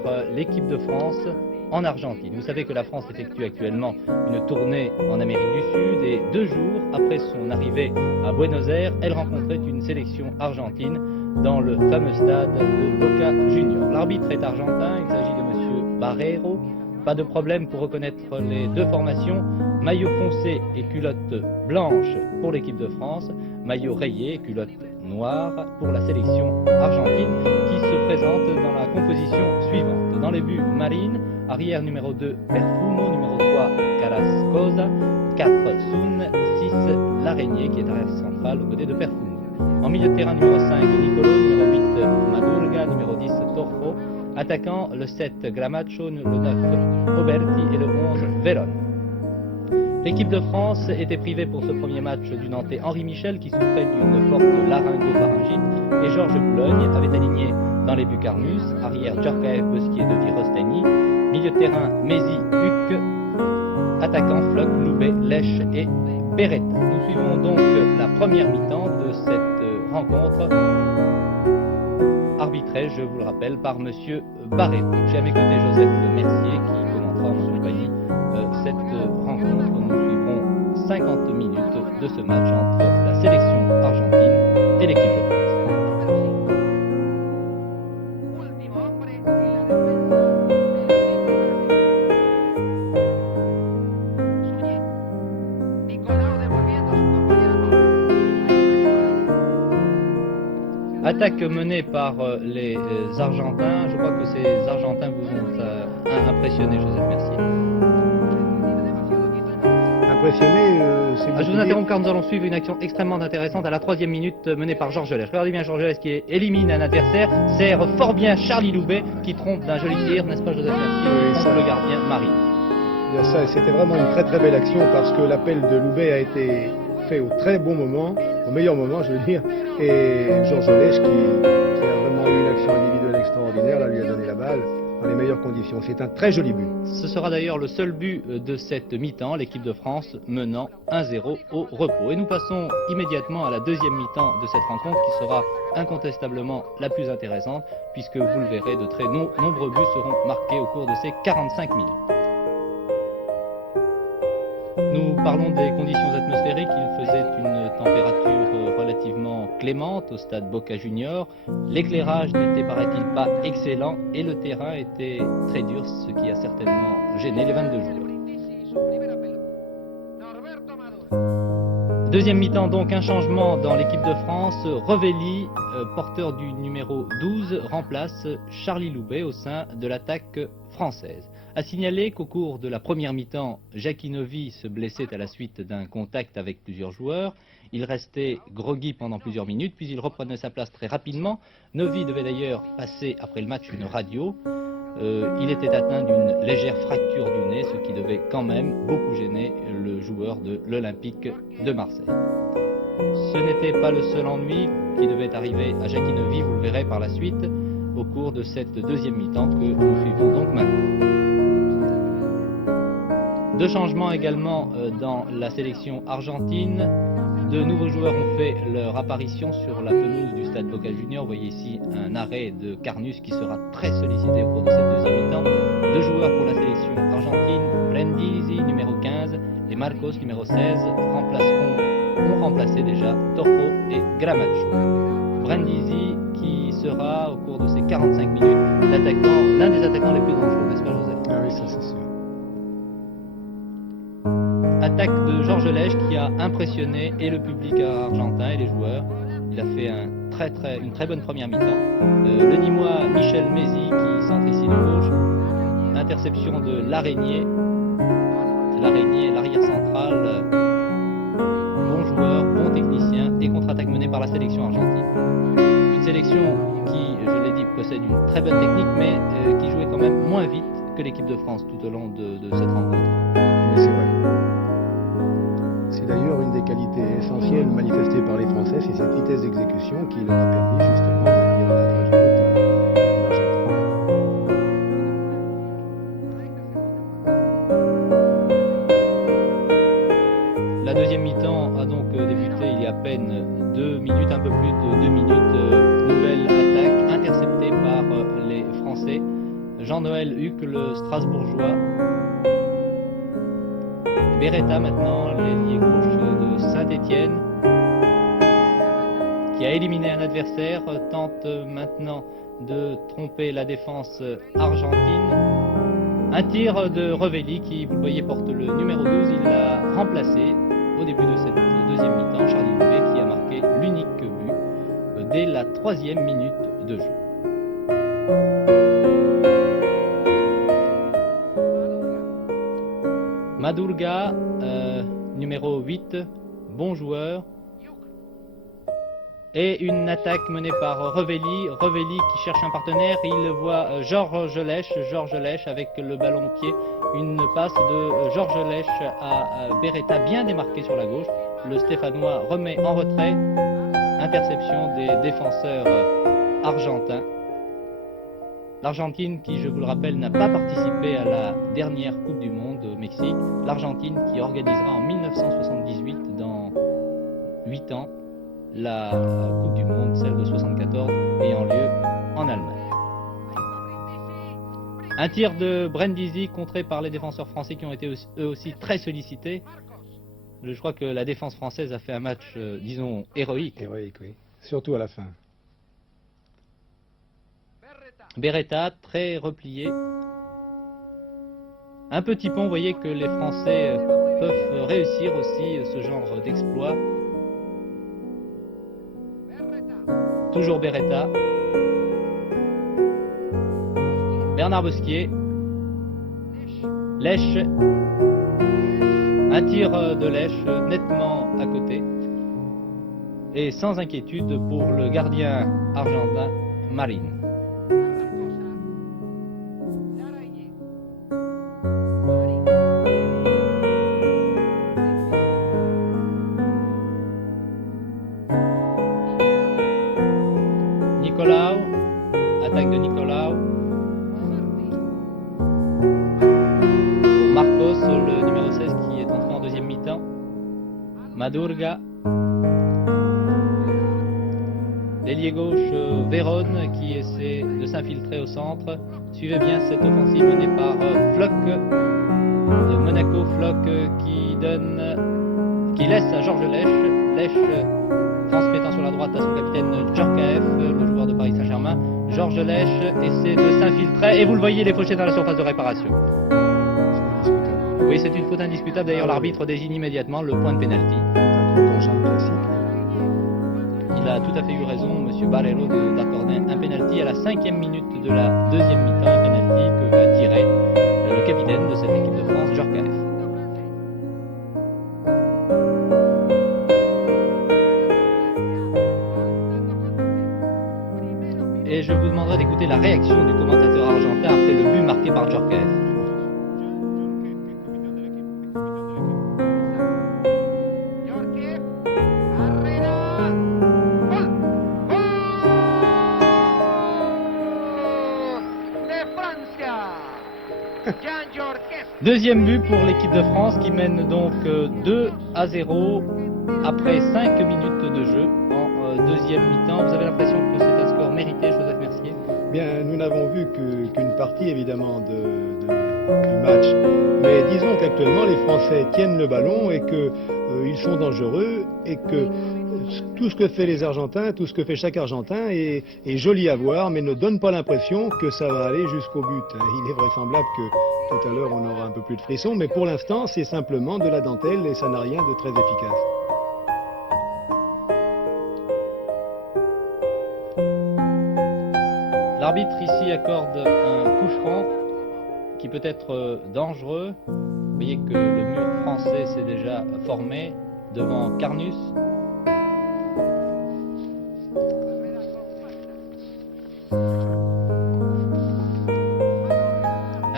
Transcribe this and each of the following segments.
par l'équipe de France en Argentine. Vous savez que la France effectue actuellement une tournée en Amérique du Sud et 2 jours après son arrivée à Buenos Aires, elle rencontrait une sélection argentine dans le fameux stade de Boca Juniors. L'arbitre est argentin, il s'agit de M. Barreiro. Pas de problème pour reconnaître les deux formations, maillot foncé et culotte blanche pour l'équipe de France, maillot rayé et culotte noire pour la sélection argentine qui se présente dans la composition suivante. Dans les buts, Marine, arrière numéro 2, Perfumo, numéro 3, Carrascosa, 4, Sun, 6, L'Araignée qui est arrière central aux côtés de Perfumo. En milieu de terrain, numéro 5, Nicolo, numéro 8, Madurga, numéro 10, Torjo. Attaquant, le 7, Gramaccio, le 9, Oberti et le 11, Veron. L'équipe de France était privée pour ce premier match du Nantais Henri Michel qui souffrait d'une forte laryngopharyngite et Georges Boulogne avait aligné dans les buts Carnus, arrière Djorkaeff, Bosquier, De Virostani, milieu de terrain Mézi, Huck, attaquant Floch, Loubet, Lèche et Beretta. Nous suivons donc la première mi-temps de cette rencontre arbitré, je vous le rappelle, par M. Barreiro. J'ai à mes côtés Joseph Mercier qui commentera en ma compagnie cette rencontre. Nous suivrons 50 minutes de ce match entre la sélection argentine et l'équipe de France. Attaque menée par les Argentins. Je crois que ces Argentins vous ont impressionné, Joseph Mercier. Impressionné, c'est Je vous interromps car nous allons suivre une action extrêmement intéressante à la 3e minute menée par Georges Lèche. Regardez bien Georges Lèche qui élimine un adversaire, sert fort bien Charlie Loubet qui trompe d'un joli tir, n'est-ce pas Joseph Mercier, contre le gardien Marie. Ça, c'était vraiment une très très belle action parce que l'appel de Loubet a été fait au très bon moment, au meilleur moment je veux dire, et Georges Lèche qui a vraiment eu une action individuelle extraordinaire, là lui a donné la balle dans les meilleures conditions. C'est un très joli but. Ce sera d'ailleurs le seul but de cette mi-temps, l'équipe de France menant 1-0 au repos. Et nous passons immédiatement à la 2e mi-temps de cette rencontre qui sera incontestablement la plus intéressante puisque vous le verrez, de très nombreux buts seront marqués au cours de ces 45 minutes. Nous parlons des conditions atmosphériques. Il faisait une température relativement clémente au stade Boca Juniors. L'éclairage n'était, paraît-il, pas excellent et le terrain était très dur, ce qui a certainement gêné les 22 joueurs. Deuxième mi-temps, donc un changement dans l'équipe de France. Revelli, porteur du numéro 12, remplace Charlie Loubet au sein de l'attaque française. A signaler qu'au cours de la première mi-temps, Jackie Novi se blessait à la suite d'un contact avec plusieurs joueurs. Il restait groggy pendant plusieurs minutes, puis il reprenait sa place très rapidement. Novi devait d'ailleurs passer après le match une radio. Il était atteint d'une légère fracture du nez, ce qui devait quand même beaucoup gêner le joueur de l'Olympique de Marseille. Ce n'était pas le seul ennui qui devait arriver à Jackie Novi, vous le verrez par la suite, au cours de cette deuxième mi-temps que nous suivons donc maintenant. Deux changements également dans la sélection argentine. De nouveaux joueurs ont fait leur apparition sur la pelouse du stade Boca Juniors. Vous voyez ici un arrêt de Carnus qui sera très sollicité au cours de cette deuxième mi-temps. Deux joueurs pour la sélection argentine, Brindisi, numéro 15, et Marcos, numéro 16, ont remplacé déjà Torjo et Gramaccio. Brindisi qui sera au cours de ces 45 minutes l'un des attaquants les plus dangereux, n'est-ce pas Joseph? Ah oui, ça c'est sûr. Attaque de Georges Lèche qui a impressionné et le public argentin et les joueurs. Il a fait une très bonne première mi-temps. Le Nîmois Michel Mézi qui centre ici de gauche. Interception de L'Araignée. L'Araignée, l'arrière central. Bon joueur, bon technicien. Des contre-attaques menées par la sélection argentine. Une sélection qui, je l'ai dit, possède une très bonne technique mais qui jouait quand même moins vite que l'équipe de France tout au long de cette rencontre. Mais c'est vrai. C'est d'ailleurs une des qualités essentielles manifestées par les Français, c'est cette vitesse d'exécution qui leur a permis justement de venir à la tragédie en Argentine. La deuxième mi-temps a donc débuté il y a à peine 2 minutes, un peu plus de 2 minutes. Nouvelle attaque interceptée par les Français Jean-Noël Huc, le Strasbourgeois. Beretta maintenant, l'ailier gauche de Saint-Étienne, qui a éliminé un adversaire, tente maintenant de tromper la défense argentine. Un tir de Revelli qui, vous le voyez, porte le numéro 12. Il l'a remplacé au début de cette deuxième mi-temps, Charlie Loubet, qui a marqué l'unique but dès la 3e minute de jeu. Madurga, numéro 8, bon joueur. Et une attaque menée par Revelli. Revelli qui cherche un partenaire. Il voit Georges Lèche avec le ballon au pied. Une passe de Georges Lèche à Beretta, bien démarqué sur la gauche. Le Stéphanois remet en retrait. Interception des défenseurs argentins. L'Argentine qui, je vous le rappelle, n'a pas participé à la dernière Coupe du Monde au Mexique. L'Argentine qui organisera en 1978, dans 8 ans, la Coupe du Monde, celle de 74, ayant lieu en Allemagne. Un tir de Brindisi contré par les défenseurs français qui ont été eux aussi très sollicités. Je crois que la défense française a fait un match, disons, héroïque. Héroïque, oui. Surtout à la fin. Beretta, très replié. Un petit pont, vous voyez que les Français peuvent réussir aussi ce genre d'exploit. Toujours Beretta. Bernard Bosquier. Lèche. Un tir de Lèche nettement à côté. Et sans inquiétude pour le gardien argentin Marin. Nicolau, attaque de Nicolau. Pour Marcos, le numéro 16 qui est entré en deuxième mi-temps. Madurga. L'ailier gauche Vérone qui essaie de s'infiltrer au centre. Suivez bien cette offensive menée par Floch de Monaco. Floch qui laisse à Georges Lèche. Lèche transmettant sur la droite à son capitaine Djorkaeff, le joueur de Paris Saint-Germain. Georges Lèche essaie de s'infiltrer et vous le voyez, il est fauché dans la surface de réparation. Oui, c'est une faute indiscutable. D'ailleurs, l'arbitre désigne immédiatement le point de pénalty. Il a tout à fait eu raison, M. Barrero, d'accorder un pénalty à la 5e minute de la deuxième mi-temps. Un pénalty que va tirer le capitaine de cette équipe de France, Djorkaeff. Et je vous demanderai d'écouter la réaction du commentateur argentin après le but marqué par Djorkaeff. Deuxième but pour l'équipe de France qui mène donc 2-0 après 5 minutes de jeu en deuxième mi-temps. Vous avez l'impression que c'est un score mérité, Joseph Mercier? Bien, nous n'avons vu qu'une partie évidemment du match. Mais disons qu'actuellement les Français tiennent le ballon et qu'ils sont dangereux et que tout ce que fait les Argentins, tout ce que fait chaque Argentin est joli à voir, mais ne donne pas l'impression que ça va aller jusqu'au but. Il est vraisemblable que tout à l'heure on aura un peu plus de frissons, mais pour l'instant c'est simplement de la dentelle et ça n'a rien de très efficace. L'arbitre ici accorde un coup franc qui peut être dangereux. Vous voyez que le mur français s'est déjà formé devant Carnus.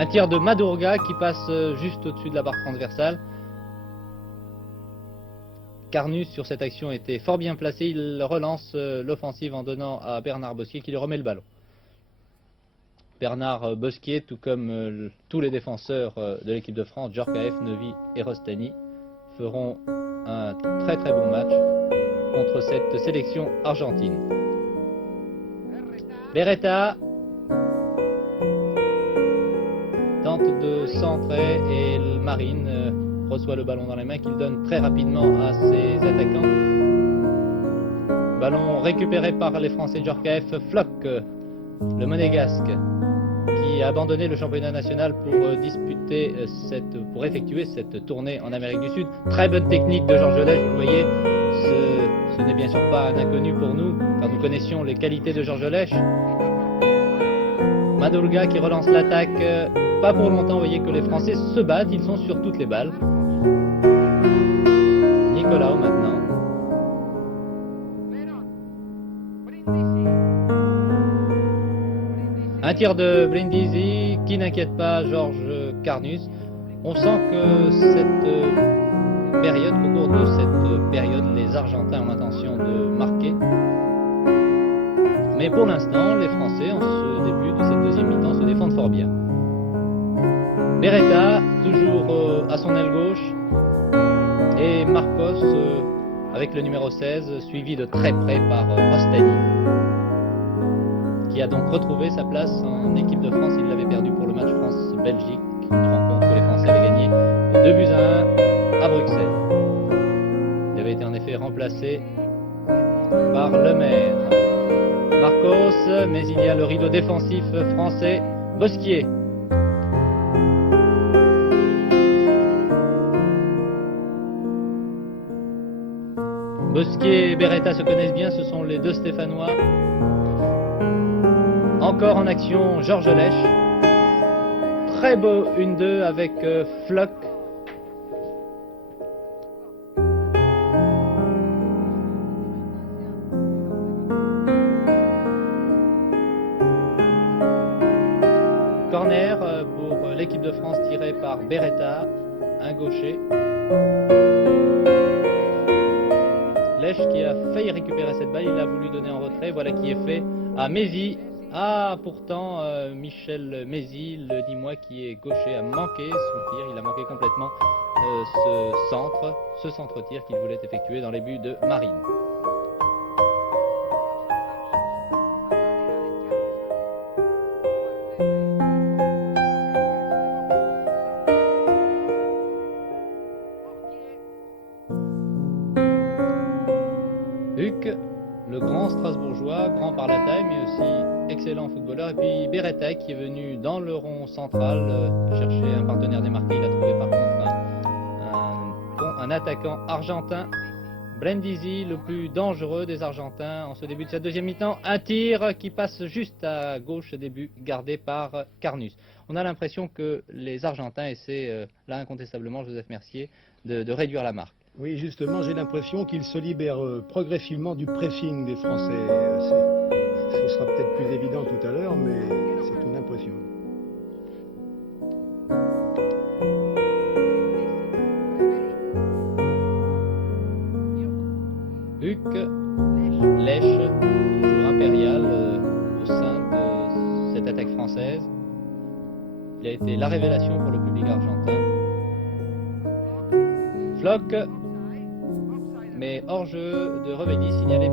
Un tir de Madurga qui passe juste au-dessus de la barre transversale. Carnus sur cette action était fort bien placé. Il relance l'offensive en donnant à Bernard Bosquier qui lui remet le ballon. Bernard Bosquier, tout comme tous les défenseurs de l'équipe de France, Djorkaeff, Neuvy et Rostani, feront un très très bon match contre cette sélection argentine. Beretta. tente de centrer et le Marine reçoit le ballon dans les mains qu'il donne très rapidement à ses attaquants. Ballon récupéré par les Français de Djorkaeff. Floch, le monégasque, qui a abandonné le championnat national pour effectuer cette tournée en Amérique du Sud. Très bonne technique de Georges Lèche, vous le voyez. Ce n'est bien sûr pas un inconnu pour nous, car nous connaissions les qualités de Georges Lèche. Madolga qui relance l'attaque, pas pour longtemps, vous voyez que les Français se battent, ils sont sur toutes les balles. Nicolas maintenant. Un tir de Brindisi qui n'inquiète pas Georges Carnus. On sent que qu'au cours de cette période, les Argentins ont l'intention de marquer. Mais pour l'instant, les Français, en ce début de cette deuxième mi-temps, se défendent fort bien. Beretta, toujours à son aile gauche. Et Marcos, avec le numéro 16, suivi de très près par Ostani, qui a donc retrouvé sa place en équipe de France. Il l'avait perdu pour le match France-Belgique, une rencontre que les Français avaient gagnée 2-1 à Bruxelles. Il avait été en effet remplacé par Lemaire. Marcos, mais il y a le rideau défensif français, Bosquier. Bosquier et Beretta se connaissent bien, ce sont les deux Stéphanois. Encore en action, Georges Lèche. Très beau 1-2 avec Floch. Corner pour l'équipe de France tirée par Beretta, un gaucher. Lèche qui a failli récupérer cette balle, il a voulu donner en retrait, voilà qui est fait à Mézy. Ah, pourtant, Michel Mézy, le 10 mois qui est gaucher, a manqué son tir, il a manqué complètement ce centre-tir qu'il voulait effectuer dans les buts de Marine. Huck, le grand Strasbourgeois, grand par la taille, mais aussi excellent footballeur. Et puis Beretta qui est venu dans le rond central chercher un partenaire démarqué. Il a trouvé par contre un attaquant argentin, Brindisi, le plus dangereux des Argentins en ce début de cette deuxième mi-temps. Un tir qui passe juste à gauche, début gardé par Carnus. On a l'impression que les Argentins essaient, là incontestablement, Joseph Mercier, de réduire la marque. Oui, justement, j'ai l'impression qu'ils se libèrent progressivement du pressing des Français. Ce sera peut-être plus évident tout à l'heure, mais c'est une impression. Huck, Lèche, toujours impérial au sein de cette attaque française. Il a été la révélation pour le public argentin. Floch, mais hors-jeu de Revelli signalé